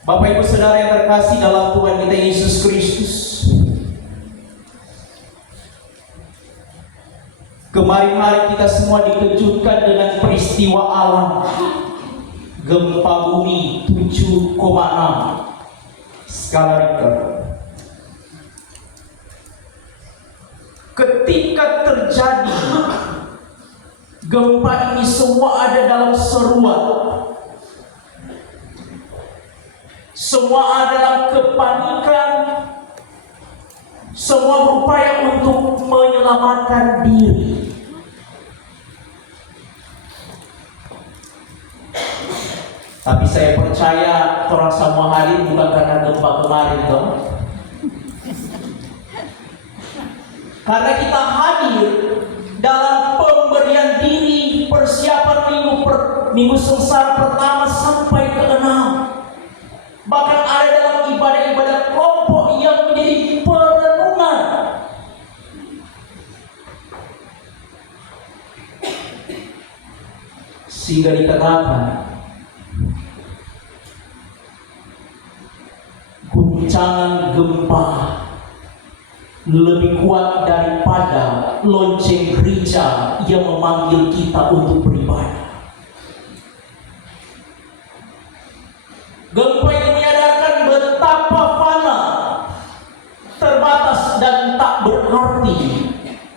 Bapak Ibu Saudara yang terkasih dalam Tuhan kita Yesus Kristus, kemarin hari kita semua dikejutkan dengan peristiwa alam gempa bumi 7,6 skala Richter. Ketika terjadi gempa ini, semua ada dalam seruan, semua ada dalam kepanikan, semua berupaya untuk menyelamatkan diri. Tapi saya percaya orang semua hadir bukan karena gempa kemarin dong. Karena kita hadir dalam pemberian diri, persiapan minggu sengsara pertama sampai ke-6. Bahkan ada dalam ibadah-ibadah kelompok yang menjadi perenungan. Sehingga dikatakan guncangan gempa lebih kuat daripada lonceng gereja yang memanggil kita untuk beribadah. Gempa ini menyadarkan betapa fana, terbatas dan tak berarti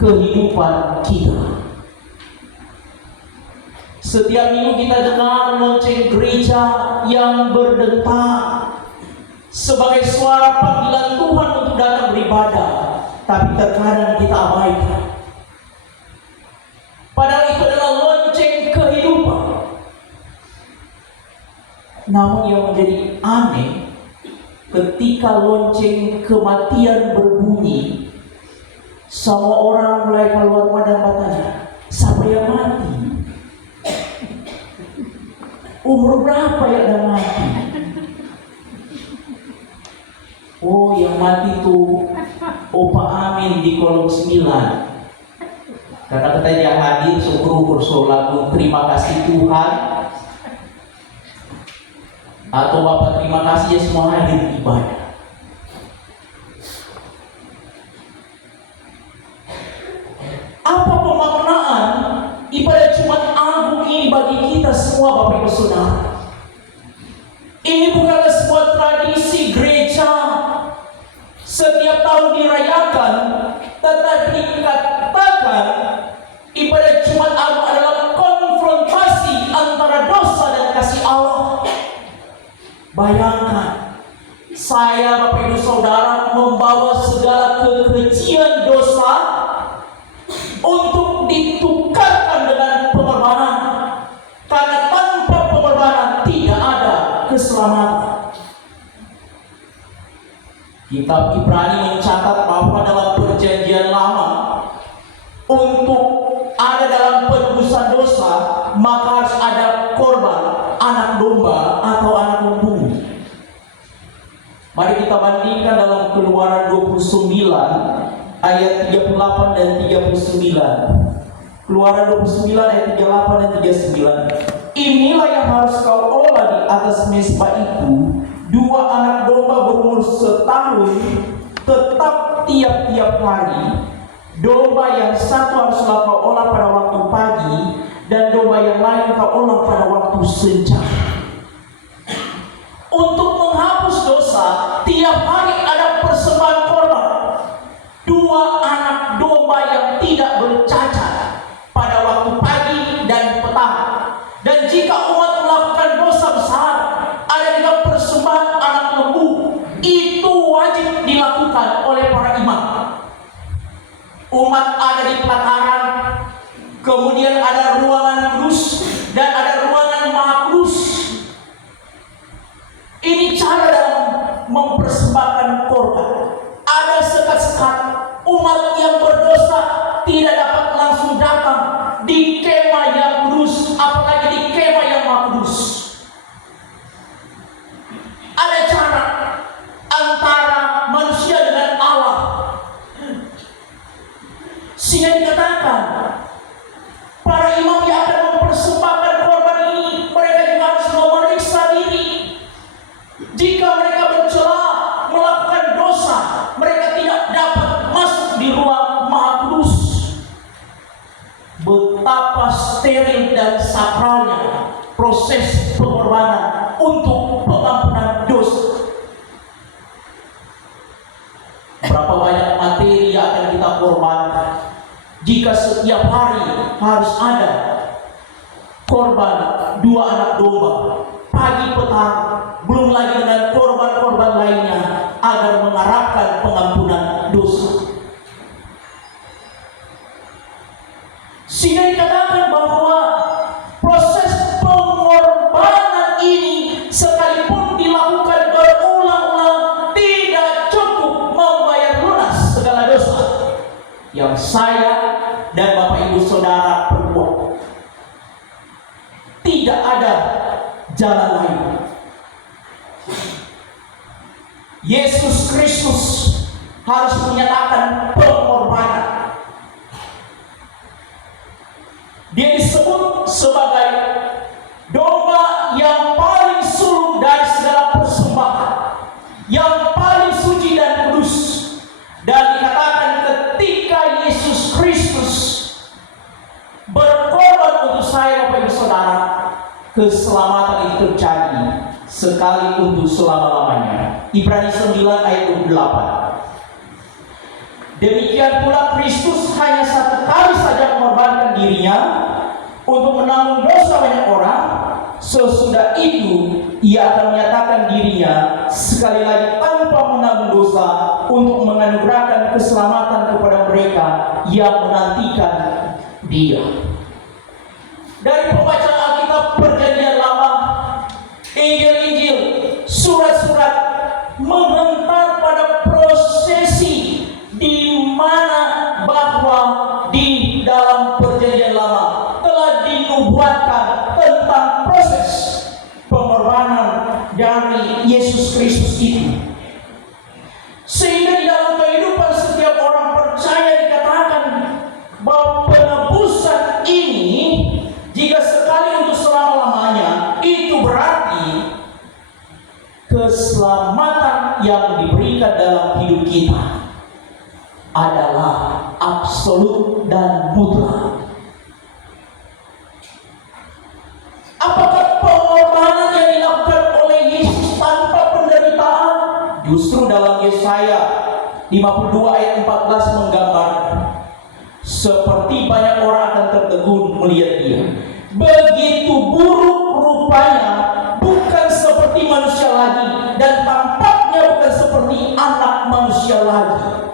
kehidupan kita. Setiap minggu kita dengar lonceng gereja yang berdetak sebagai suara panggilan Tuhan untuk datang beribadah, tapi terkadang kita abaikan. Padahal itu adalah lonceng kehidupan. Namun yang menjadi aneh, ketika lonceng kematian berbunyi, semua orang mulai keluar pada matanya. Siapa yang mati? Umur berapa yang dah mati? Oh, yang mati itu Opa Amin di kolom 9. Karena katanya hadir syukur lagu terima kasih Tuhan, atau Bapak terima kasih ya semua hadir di ibadah. Apa pemaknaan ibadah Jumat Agung ini bagi kita semua, Bapak Ibu Saudara? Ini bukanlah sebuah tradisi gereja setiap tahun dirayakan, tetapi dikatakan ibadah Jumat Agung adalah konfrontasi antara dosa dan kasih Allah. Bayangkan, saya Bapak Ibu Saudara membawa segala kekejian dosa untuk ditukarkan dengan pengorbanan, karena tanpa pengorbanan tidak ada keselamatan. Kitab Ibrani mencatat bahwa dalam perjanjian lama, untuk ada dalam penebusan dosa, maka harus ada korban anak domba atau anak lembu. Mari kita bandingkan dalam Keluaran 29 ayat 38 dan 39. Keluaran 29 ayat 38 dan 39. Inilah yang harus kau olah di atas mezbah itu, 2 anak domba berumur setahun, tetap tiap-tiap hari. Domba yang satu haruslah kau olah pada waktu pagi, dan domba yang lain kau olah pada waktu senja. Untuk menghapus dosa, tiap hari ada persembahan korban. 2 anak domba yang tidak bercacat pada waktu pagi dan petang. Dan jika umat melakukan dosa besar, ada juga persembahan anak lembu. Itu wajib dilakukan oleh para imam. Umat ada di pelataran, kemudian ada ruangan kudus dan ada ruangan maha kudus. Ini cara dalam mempersembahkan korban. Ada sekat-sekat, umat yang berdosa tidak dapat langsung datang di kemah yang kudus, apalagi di kemah yang maha kudus. Ada cara antara manusia dengan Allah, sehingga dikatakan para imam yang akan mempersembahkan korban ini, mereka juga harus memeriksa diri. Jika mereka mencela, melakukan dosa, mereka tidak dapat masuk di ruang Maha Kudus. Betapa steril dan sakralnya proses pengorbanan untuk pengampunan dosa. Berapa banyak materi yang akan kita korbankan jika setiap hari harus ada korban 2 anak domba pagi petang, belum lagi dengan korban-korban lainnya agar mengharapkan pengampunan dosa. Sehingga dikatakan bahwa proses pengorbanan ini sekalipun dilakukan berulang-ulang tidak cukup membayar lunas segala dosa yang saya dan Bapak Ibu Saudara perbuat. Tidak ada jalan lain. Yesus Kristus harus menyatakan pengorbanan. Dia disebut sebagai domba yang paling sulung dari segala persembahan, yang paling suci dan kudus. Dan dikatakan ketika Yesus Kristus berkorban untuk saya, Bapak Ibu Saudara, keselamatan itu terjadi sekali untuk selama-lamanya. Ibrani 9 ayat 28. Demikian pula Kristus hanya satu kali saja mengorbankan dirinya untuk menanggung dosa banyak orang. Sesudah itu ia akan menyatakan dirinya sekali lagi tanpa menanggung dosa untuk menganugerahkan keselamatan kepada mereka yang menantikan Dia. Dari pembacaan Alkitab Perjanjian Lama, Injil-Injil, surat-surat menghantar pada prosesi di mana bahwa di dalam Perjanjian Lama telah dinubuatkan tentang proses pengorbanan dari Yesus Kristus itu. Sehingga di dalam kehidupan setiap orang percaya dikatakan bahwa penebusan ini jika sekali untuk selama-lamanya, itu berarti keselamatan yang diberikan dalam hidup kita adalah absolut dan mutlak. Apakah pengorbanan yang dilakukan oleh Yesus tanpa penderitaan? Justru dalam Yesaya 52 ayat 14 menggambarkan seperti banyak orang akan tertegun melihat Dia. Begitu buruk rupanya, bukan seperti manusia lagi, dan tampaknya bukan seperti anak manusia lagi.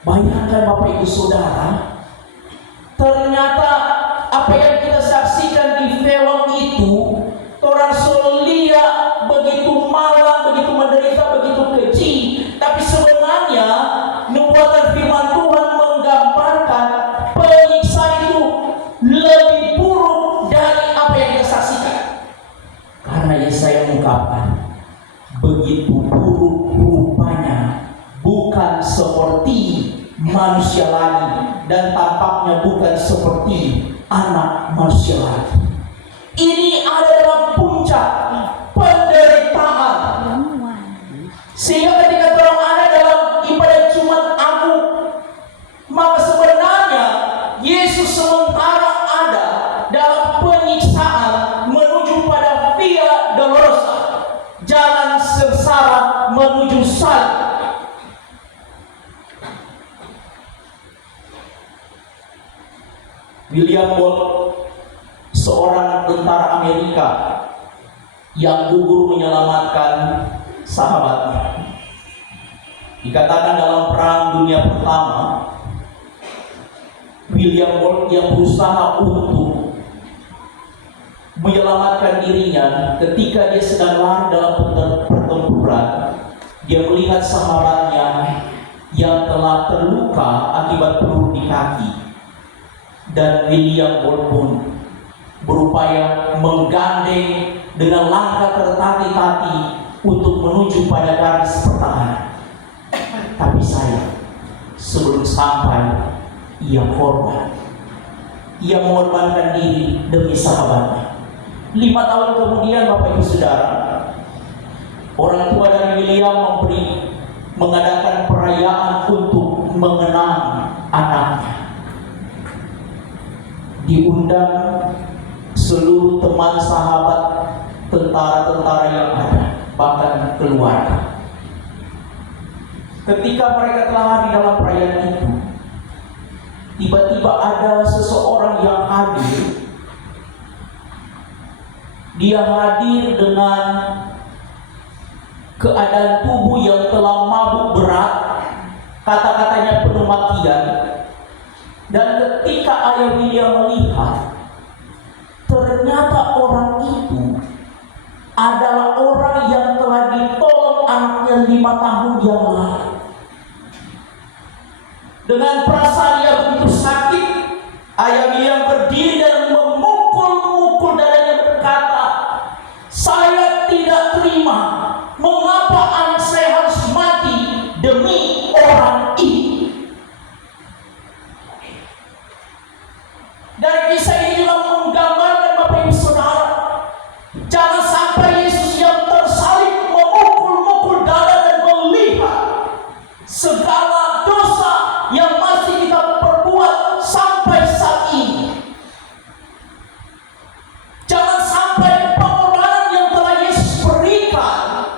Bayangkan Bapak Ibu Saudara, ternyata apa yang kita saksikan di film itu, orang Solia begitu malang, begitu menderita, begitu keji, tapi sebenarnya nubuatan firman Tuhan menggambarkan penyiksaan itu lebih buruk dari apa yang kita saksikan. Karena Yesaya mengungkapkan, begitu buruk rupanya, bukan seperti manusia lagi, dan tampaknya bukan seperti anak manusia lagi. Ini ada dalam puncak penderitaan. Sehingga ketika orang ada dalam ibadah Jumat Agung, maka sebenarnya Yesus sementara ada dalam penyiksaan menuju pada Via Dolorosa, jalan sengsara menuju salib. William Booth, seorang tentara Amerika yang gugur menyelamatkan sahabatnya. Dikatakan dalam Perang Dunia Pertama, William Booth yang berusaha untuk menyelamatkan dirinya ketika dia sedang lari dalam pertempuran, dia melihat sahabatnya yang telah terluka akibat peluru di kaki. Dan William Booth pun berupaya menggandeng dengan langkah tertati-tati untuk menuju pada garis pertahanan. Tapi sayang, sebelum sampai, ia korban. Ia mengorbankan diri demi sahabatnya. 5 tahun kemudian, Bapak Ibu Saudara, Maria mengadakan perayaan untuk mengenang anaknya. Diundang seluruh teman, sahabat, tentara-tentara yang ada, bahkan keluarga. Ketika mereka telah hadir dalam perayaan itu, tiba-tiba ada seseorang yang hadir. Dia hadir dengan keadaan tubuh yang telah mabuk berat, kata-katanya penuh makian. Dan ketika ayah William melihat, ternyata orang itu adalah orang yang telah ditolong anaknya 5 tahun yang lalu. Dengan perasaan yang begitu sakit, ayah William berdiri dan memukul-mukul dadanya, berkata, "Saya tidak terima. Mengapa anak saya harus mati demi orang ini?" Dari kisah ini juga menggambarkan, Bapak Ibu Saudara, jangan sampai Yesus yang tersalib memukul-mukul dada dan melihat segala dosa yang masih kita perbuat sampai saat ini. Jangan sampai pengorbanan yang telah Yesus berikan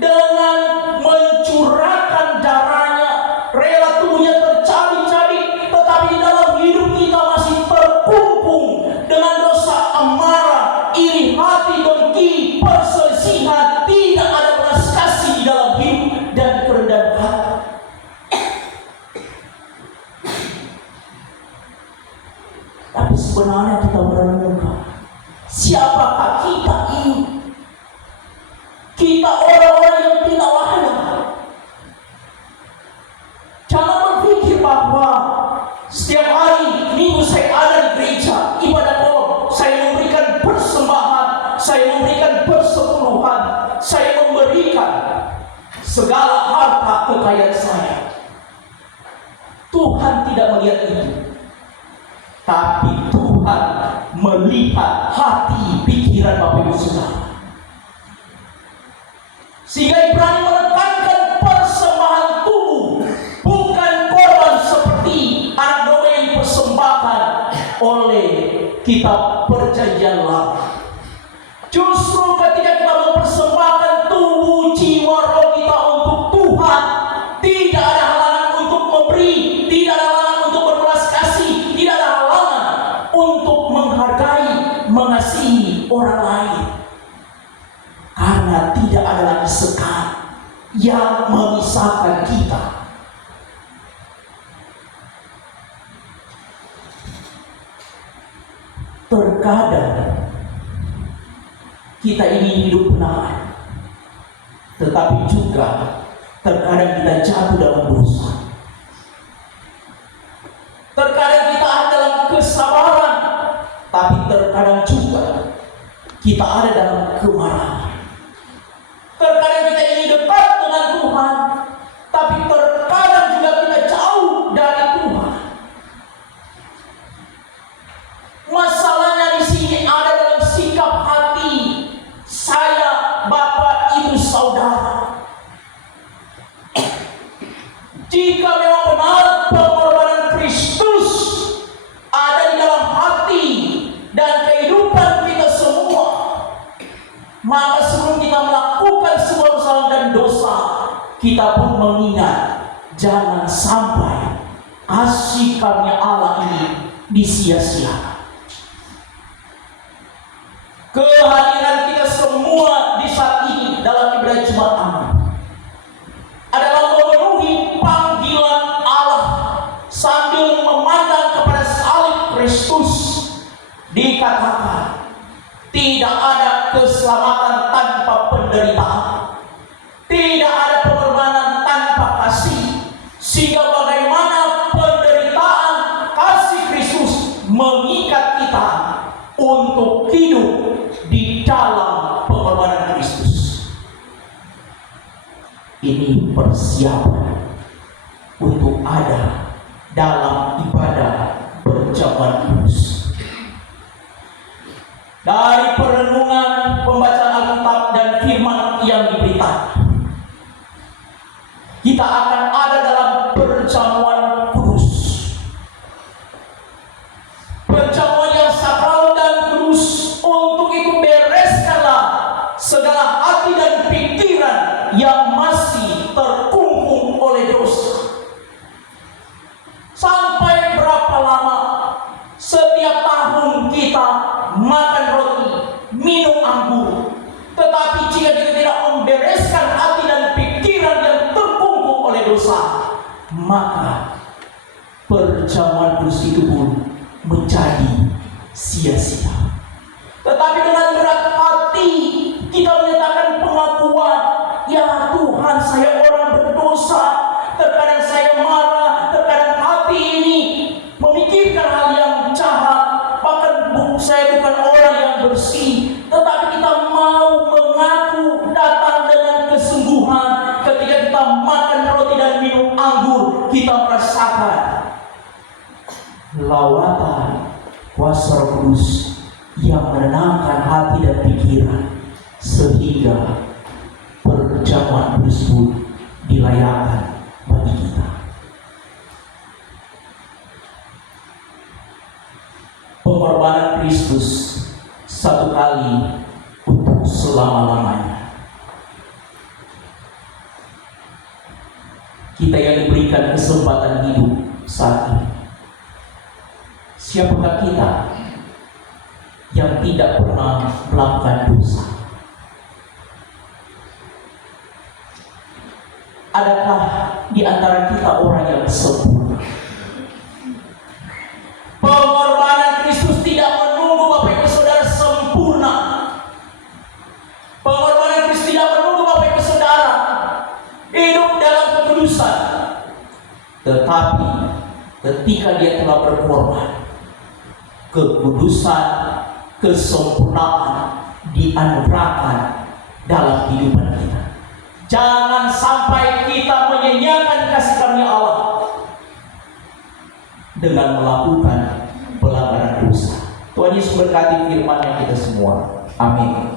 dengan mencurahkan darahnya, rela tubuhnya tercabik-cabik, tetapi dalam hidup kita masih terkungkung dengan dosa amarah, iri hati, dengki, perselisihan, tidak ada belas kasih di dalam hidup dan kerendahan hati. Tapi sebenarnya kita merenungkan, siapakah kita ini? Kita orang-orang yang tidak layak. Jangan berpikir bahwa setiap hari minggu saya ada di gereja, ibadah kolom, saya memberikan persembahan, saya memberikan persepuluhan, saya memberikan segala harta kekayaan saya. Tuhan tidak melihat itu, tapi Tuhan melihat hati, pikiran Bapak Ibu Saudara. Sehingga Ibrani menekankan persembahan tubuh, bukan korban seperti anak domba yang dipersembahkan oleh kitab Perjanjian Lama. Justru ketika kita mempersembahkan tubuh, jiwa, roh kita untuk Tuhan, tidak ada halangan untuk memberi, tidak ada halangan untuk berbelas kasih, tidak ada halangan untuk menghargai, mengasihi orang lain. Karena tidak ada lagi sekat yang memisahkan kita. Terkadang kita ingin hidup benar, tetapi juga terkadang kita jatuh dalam dosa. Terkadang kita ada dalam kesabaran, tapi terkadang juga kita ada dalam kemarahan. Terkadang kita ingin dekat dengan Tuhan, tapi terkadang juga kita jauh dari Tuhan. Masalahnya di sini ada dalam sikap hati saya, Bapak, Ibu, Saudara. Jika memang benar pengorbanan Kristus ada di dalam hati dan kehidupan kita semua, maka sebelum kita melakukan sebuah kesalahan dan dosa, kita pun mengingat, jangan sampai kasih karunia Allah ini disia-siakan. Kehadiran kita semua di saat ini dalam ibadah Jumat Agung adalah memenuhi panggilan Allah sambil memandang kepada salib Kristus. Dikatakan, tidak ada keselamatan tanpa penderitaan, tidak ada pengorbanan tanpa kasih. Sehingga bagaimana penderitaan kasih Kristus mengikat kita untuk hidup di dalam pengorbanan Kristus. Ini persiapan untuk ada dalam ibadah berjamaah kudus. Dari perenungan pembacaan Alkitab dan firman yang diberitakan, kita akan ada dalam perjamuan kudus. Perjamuan yang sakral dan kudus. Untuk itu bereskanlah segala hati dan pikiran yang masih terkungkung oleh dosa. Sampai berapa lama setiap tahun kita makan roti, minum anggur, tetapi jika kita tidak membereskan hati dan pikiran yang terkungkung oleh dosa, maka perjamuan kudus itu pun menjadi sia-sia. Tetapi dengan berat hati kita menyatakan pengakuan, ya Tuhan, saya orang berdosa, terkadang saya marah, terkadang hati ini memikirkan hal yang jahat, bahkan saya bukan orang yang bersih. Tetapi kita mau mengaku, datang dengan kesungguhan. Ketika kita makan roti dan minum anggur, kita merasakan lawatan kuasa Roh Kudus yang menenangkan hati dan pikiran, sehingga perjamuan kudus pun dilayakkan bagi kita. Pengorbanan Kristus satu kali untuk selama-lamanya. Kita yang diberikan kesempatan hidup saat ini, siapakah kita yang tidak pernah melakukan dosa? Adakah di antara kita orang yang sempurna? Pengorbanan Kristus tidak menunggu Bapak Ibu Saudara sempurna. Pengorbanan Kristus tidak menunggu Bapak Ibu Saudara hidup dalam kekudusan. Tetapi ketika dia telah berkorban, kekudusan, kesempurnaan dianugerahkan dalam kehidupan kita. Jangan sampai kita menyanyiakan kasih karunia Allah dengan melakukan pelanggaran dosa. Tuhan Yesus berkati firman-Nya kita semua. Amin.